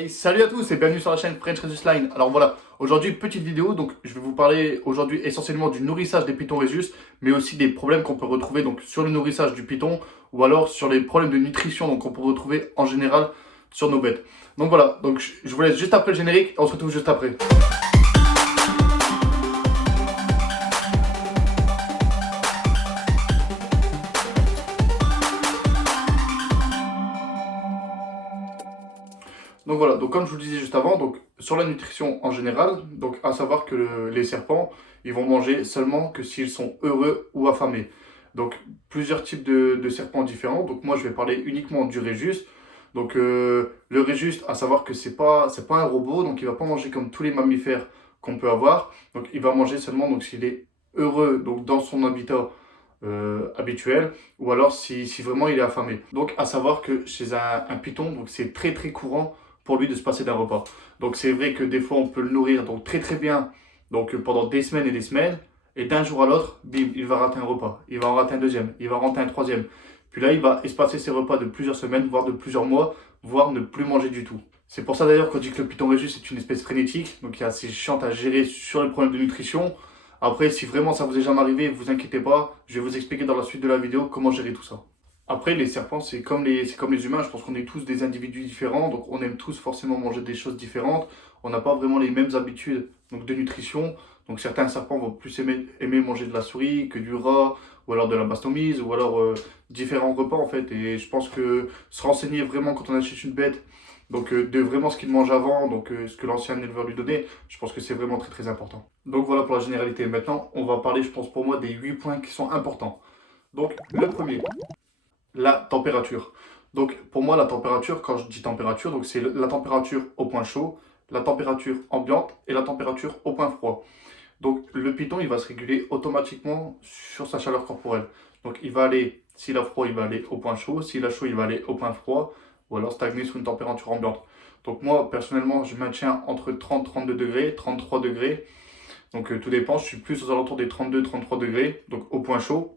Hey, salut à tous et bienvenue sur la chaîne French Rhesus Line. Alors voilà, aujourd'hui petite vidéo, donc je vais vous parler aujourd'hui essentiellement du nourrissage des pitons Rhesus, mais aussi des problèmes qu'on peut retrouver donc sur le nourrissage du python ou alors sur les problèmes de nutrition donc qu'on peut retrouver en général sur nos bêtes. Donc voilà, donc je vous laisse juste après le générique et on se retrouve juste après. Donc voilà, donc comme je vous le disais juste avant, donc sur la nutrition en général, donc à savoir que les serpents, ils vont manger seulement que s'ils sont heureux ou affamés. Donc plusieurs types de serpents différents. Donc moi je vais parler uniquement du Rhésus. Donc le Rhésus, à savoir que c'est pas un robot, donc il va pas manger comme tous les mammifères qu'on peut avoir. Donc il va manger seulement donc s'il est heureux donc dans son habitat habituel, ou alors si vraiment il est affamé. Donc à savoir que chez un python, donc c'est très très courant pour lui de se passer d'un repas. Donc c'est vrai que des fois on peut le nourrir donc très très bien donc pendant des semaines et des semaines, et d'un jour à l'autre, bim, il va rater un repas, il va en rater un deuxième, il va en rater un troisième. Puis là il va espacer ses repas de plusieurs semaines, voire de plusieurs mois, voire ne plus manger du tout. C'est pour ça d'ailleurs qu'on dit que le python Rhésus est une espèce frénétique, donc qui est assez chiante à gérer sur les problèmes de nutrition. Après, si vraiment ça vous est jamais arrivé, vous inquiétez pas, je vais vous expliquer dans la suite de la vidéo comment gérer tout ça. Après, les serpents, c'est comme les humains, je pense qu'on est tous des individus différents, donc on aime tous forcément manger des choses différentes. On n'a pas vraiment les mêmes habitudes donc, de nutrition. Donc certains serpents vont plus aimer manger de la souris que du rat, ou alors de la bastomise, ou alors différents repas en fait. Et je pense que se renseigner vraiment quand on achète une bête, donc de vraiment ce qu'il mange avant, donc ce que l'ancien éleveur lui donnait, je pense que c'est vraiment très très important. Donc voilà pour la généralité. Maintenant, on va parler, je pense pour moi, des 8 points qui sont importants. Donc le premier, la température. Donc pour moi la température, quand je dis température, donc c'est la température au point chaud, la température ambiante et la température au point froid. Donc le python il va se réguler automatiquement sur sa chaleur corporelle. Donc il va aller, s'il a froid il va aller au point chaud, s'il a chaud il va aller au point froid, ou alors stagner sur une température ambiante. Donc moi personnellement je maintiens entre 30-32 degrés, 33 degrés. Donc tout dépend, je suis plus aux alentours des 32-33 degrés, donc au point chaud.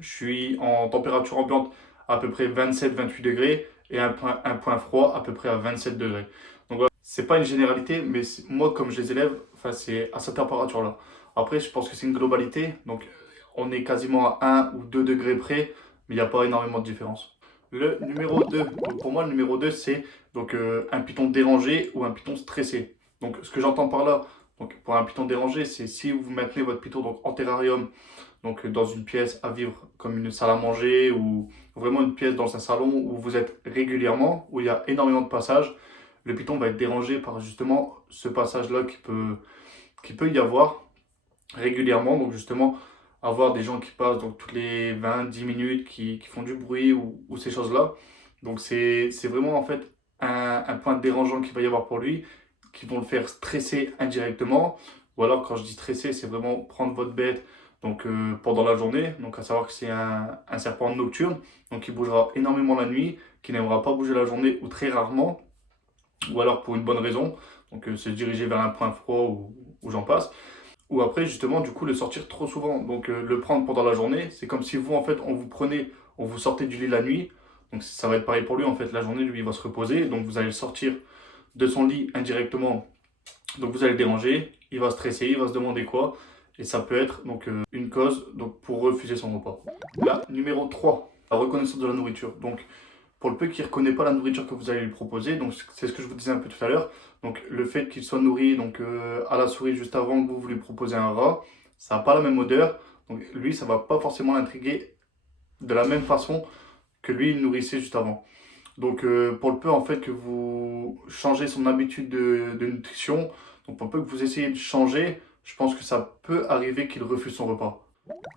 Je suis en température ambiante à peu près 27-28 degrés et un point froid à peu près à 27 degrés. Donc voilà, c'est pas une généralité, mais moi comme je les élève, enfin, c'est à cette température-là. Après, je pense que c'est une globalité, donc on est quasiment à 1 ou 2 degrés près, mais il n'y a pas énormément de différence. Le numéro 2, donc pour moi le numéro 2 c'est donc un python dérangé ou un python stressé. Donc ce que j'entends par là, donc pour un python dérangé, c'est si vous maintenez votre python donc en terrarium, donc dans une pièce à vivre comme une salle à manger ou vraiment une pièce dans un salon où vous êtes régulièrement, où il y a énormément de passages, le python va être dérangé par justement ce passage-là qui peut y avoir régulièrement. Donc justement, avoir des gens qui passent donc toutes les 20-10 minutes, qui font du bruit ou ces choses-là. Donc c'est vraiment en fait un point dérangeant qu'il va y avoir pour lui, qui vont le faire stresser indirectement. Ou alors quand je dis stresser, c'est vraiment prendre votre bête donc, pendant la journée. Donc à savoir que c'est un serpent nocturne, donc il bougera énormément la nuit, qui n'aimera pas bouger la journée ou très rarement, ou alors pour une bonne raison, donc se diriger vers un point froid ou j'en passe. Ou après, justement, du coup, le sortir trop souvent. Donc, le prendre pendant la journée, c'est comme si vous, en fait, on vous sortait du lit la nuit. Donc, ça va être pareil pour lui. En fait, la journée, lui, il va se reposer. Donc, vous allez le sortir de son lit indirectement. Donc, vous allez le déranger. Il va stresser, il va se demander quoi. Et ça peut être donc une cause donc, pour refuser son repas. Là, numéro 3, la reconnaissance de la nourriture. Donc, pour le peu qu'il ne reconnaît pas la nourriture que vous allez lui proposer, donc c'est ce que je vous disais un peu tout à l'heure, donc le fait qu'il soit nourri donc, à la souris juste avant que vous lui proposez un rat, ça n'a pas la même odeur, donc lui ça ne va pas forcément l'intriguer de la même façon que lui il nourrissait juste avant. Donc pour le peu en fait que vous changez son habitude de nutrition, donc pour le peu que vous essayez de changer, je pense que ça peut arriver qu'il refuse son repas.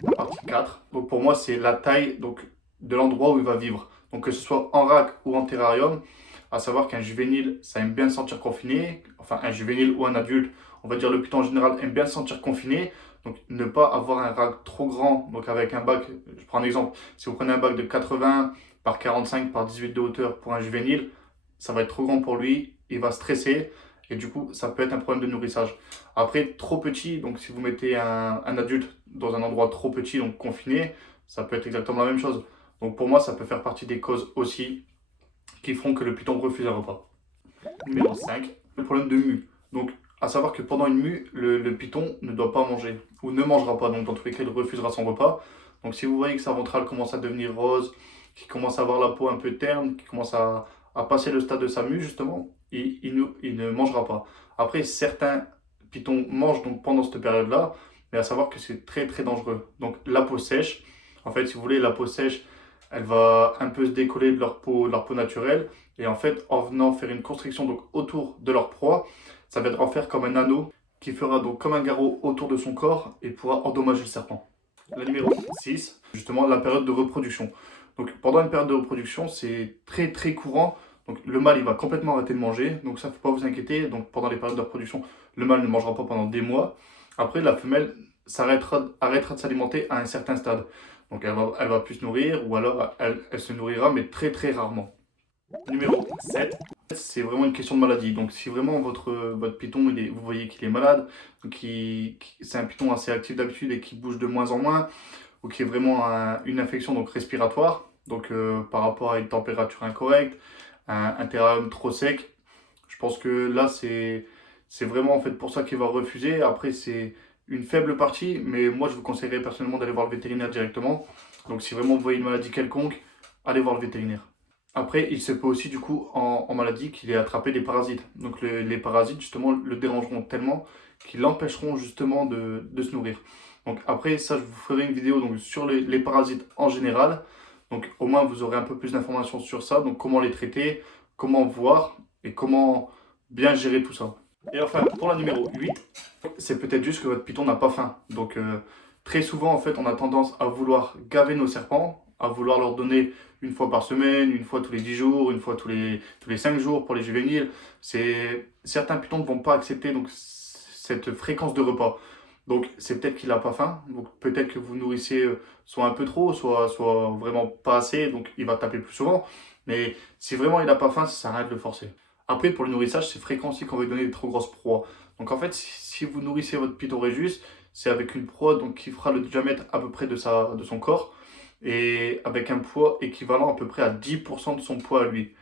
La partie 4, donc pour moi c'est la taille donc, de l'endroit où il va vivre. Donc que ce soit en rack ou en terrarium, à savoir qu'un juvénile, ça aime bien se sentir confiné. Enfin, un juvénile ou un adulte, on va dire le python en général, aime bien se sentir confiné. Donc ne pas avoir un rack trop grand, donc avec un bac, je prends un exemple, si vous prenez un bac de 80 par 45 par 18 de hauteur pour un juvénile, ça va être trop grand pour lui, il va stresser et du coup ça peut être un problème de nourrissage. Après, trop petit, donc si vous mettez un adulte dans un endroit trop petit, donc confiné, ça peut être exactement la même chose. Donc pour moi, ça peut faire partie des causes aussi qui feront que le python refuse un repas. Numéro 5, le problème de mue. Donc, à savoir que pendant une mue, le python ne doit pas manger ou ne mangera pas. Donc, dans tous les cas, il refusera son repas. Donc, si vous voyez que sa ventrale commence à devenir rose, qu'il commence à avoir la peau un peu terne, qu'il commence à passer le stade de sa mue, justement, il ne mangera pas. Après, certains pythons mangent donc pendant cette période-là, mais à savoir que c'est très très dangereux. Donc, la peau sèche, en fait, si vous voulez, la peau sèche, elle va un peu se décoller de leur peau naturelle. Et en fait, en venant faire une constriction donc, autour de leur proie, ça va être en faire comme un anneau qui fera donc comme un garrot autour de son corps et pourra endommager le serpent. La numéro 6, justement la période de reproduction. Donc pendant une période de reproduction, c'est très très courant. Donc le mâle il va complètement arrêter de manger, donc ça faut pas vous inquiéter. Donc pendant les périodes de reproduction, le mâle ne mangera pas pendant des mois. Après la femelle arrêtera de s'alimenter à un certain stade. Donc elle va plus se nourrir ou alors elle se nourrira mais très très rarement. Numéro 7, c'est vraiment une question de maladie. Donc si vraiment votre python, vous voyez qu'il est malade, c'est un python assez actif d'habitude et qui bouge de moins en moins, ou qui est vraiment une infection donc respiratoire, donc par rapport à une température incorrecte, un terrarium trop sec, je pense que là c'est vraiment en fait pour ça qu'il va refuser. Après c'est une faible partie, mais moi je vous conseillerais personnellement d'aller voir le vétérinaire directement. Donc si vraiment vous voyez une maladie quelconque, allez voir le vétérinaire. Après, il se peut aussi du coup en maladie qu'il ait attrapé des parasites. Donc les parasites justement le dérangeront tellement qu'ils l'empêcheront justement de se nourrir. Donc après ça, je vous ferai une vidéo donc, sur les parasites en général. Donc au moins vous aurez un peu plus d'informations sur ça. Donc comment les traiter, comment voir et comment bien gérer tout ça. Et enfin, pour la numéro 8, c'est peut-être juste que votre python n'a pas faim. Donc très souvent en fait on a tendance à vouloir gaver nos serpents, à vouloir leur donner une fois par semaine, une fois tous les 10 jours, une fois tous les 5 jours pour les juvéniles. Certains pythons ne vont pas accepter donc, cette fréquence de repas. Donc c'est peut-être qu'il n'a pas faim, donc peut-être que vous nourrissez soit un peu trop, soit vraiment pas assez, donc il va taper plus souvent. Mais si vraiment il n'a pas faim, ça sert à rien de le forcer. Après pour le nourrissage, c'est fréquent aussi qu'on va lui donner des trop grosses proies. Donc en fait, si vous nourrissez votre python Rhésus, c'est avec une proie donc, qui fera le diamètre à peu près de son corps et avec un poids équivalent à peu près à 10% de son poids à lui.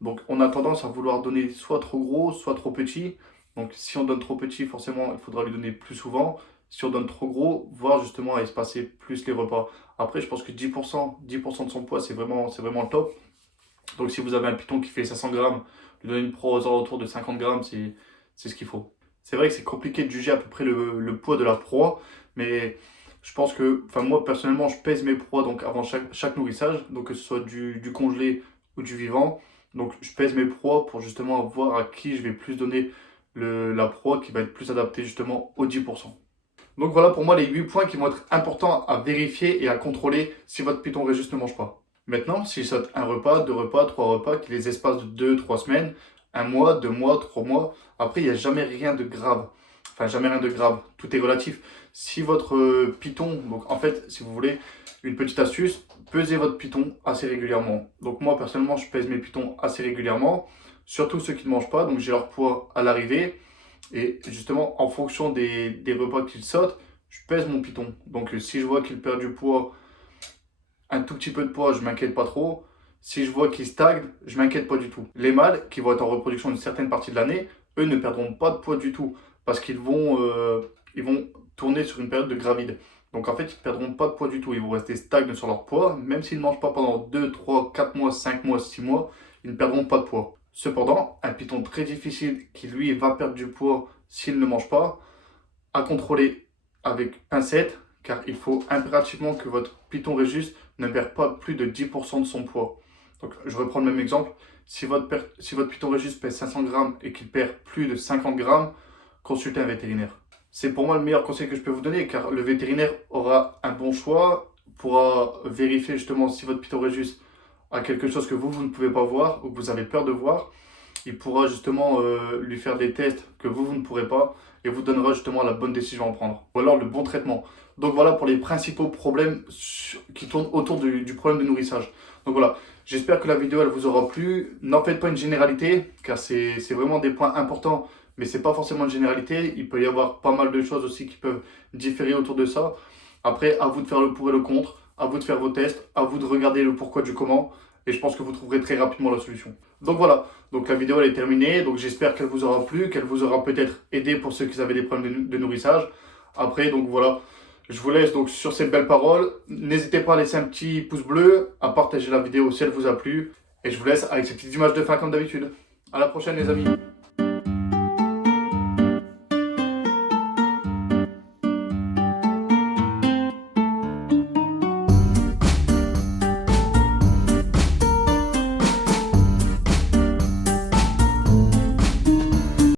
Donc on a tendance à vouloir donner soit trop gros, soit trop petit. Donc si on donne trop petit, forcément, il faudra lui donner plus souvent. Si on donne trop gros, voir justement à espacer plus les repas. Après, je pense que 10% de son poids, c'est vraiment le top. Donc si vous avez un python qui fait 500 grammes, lui donner une proie aux alentours de 50 grammes, c'est ce qu'il faut. C'est vrai que c'est compliqué de juger à peu près le poids de la proie, mais je pense que, enfin moi personnellement, je pèse mes proies donc avant chaque nourrissage, donc que ce soit du congelé ou du vivant. Donc je pèse mes proies pour justement voir à qui je vais plus donner la proie qui va être plus adaptée justement aux 10%. Donc voilà pour moi les 8 points qui vont être importants à vérifier et à contrôler si votre python Rhésus ne mange pas. Maintenant, s'il saute un repas, deux repas, trois repas, qu'il les espace de 2, 3 semaines, un mois, 2 mois, 3 mois, après il n'y a jamais rien de grave. Enfin, jamais rien de grave. Tout est relatif. Si votre python, donc en fait, si vous voulez, une petite astuce, pesez votre python assez régulièrement. Donc moi, personnellement, je pèse mes pythons assez régulièrement, surtout ceux qui ne mangent pas. Donc j'ai leur poids à l'arrivée. Et justement, en fonction des repas qu'ils sautent, je pèse mon python. Donc si je vois qu'il perd du poids, un tout petit peu de poids, je m'inquiète pas trop. Si je vois qu'il stagne, je m'inquiète pas du tout. Les mâles qui vont être en reproduction une certaine partie de l'année, eux ne perdront pas de poids du tout parce ils vont tourner sur une période de gravide. Donc en fait, ils ne perdront pas de poids du tout. Ils vont rester stagnes sur leur poids. Même s'ils ne mangent pas pendant 2, 3, 4 mois, 5 mois, 6 mois, ils ne perdront pas de poids. Cependant, un python très difficile qui lui va perdre du poids s'il ne mange pas, à contrôler avec pincette, car il faut impérativement que votre python Rhésus ne perd pas plus de 10% de son poids. Donc je reprends le même exemple. Si votre python Rhésus pèse 500 grammes et qu'il perd plus de 50 grammes, consultez un vétérinaire. C'est pour moi le meilleur conseil que je peux vous donner, car le vétérinaire aura un bon choix, pourra vérifier justement si votre python Rhésus a quelque chose que vous ne pouvez pas voir ou que vous avez peur de voir. Il pourra justement lui faire des tests que vous ne pourrez pas et vous donnera justement la bonne décision à prendre. Ou alors le bon traitement. Donc voilà pour les principaux problèmes qui tournent autour du problème de nourrissage. Donc voilà, j'espère que la vidéo elle vous aura plu. N'en faites pas une généralité, car c'est vraiment des points importants, mais c'est pas forcément une généralité. Il peut y avoir pas mal de choses aussi qui peuvent différer autour de ça. Après, à vous de faire le pour et le contre, à vous de faire vos tests, à vous de regarder le pourquoi du comment. et je pense que vous trouverez très rapidement la solution. Donc voilà, donc la vidéo elle est terminée, donc j'espère qu'elle vous aura plu, qu'elle vous aura peut-être aidé pour ceux qui avaient des problèmes de nourrissage. Après, donc voilà, je vous laisse donc sur ces belles paroles. N'hésitez pas à laisser un petit pouce bleu, à partager la vidéo si elle vous a plu, et je vous laisse avec ces petites images de fin comme d'habitude. À la prochaine les amis.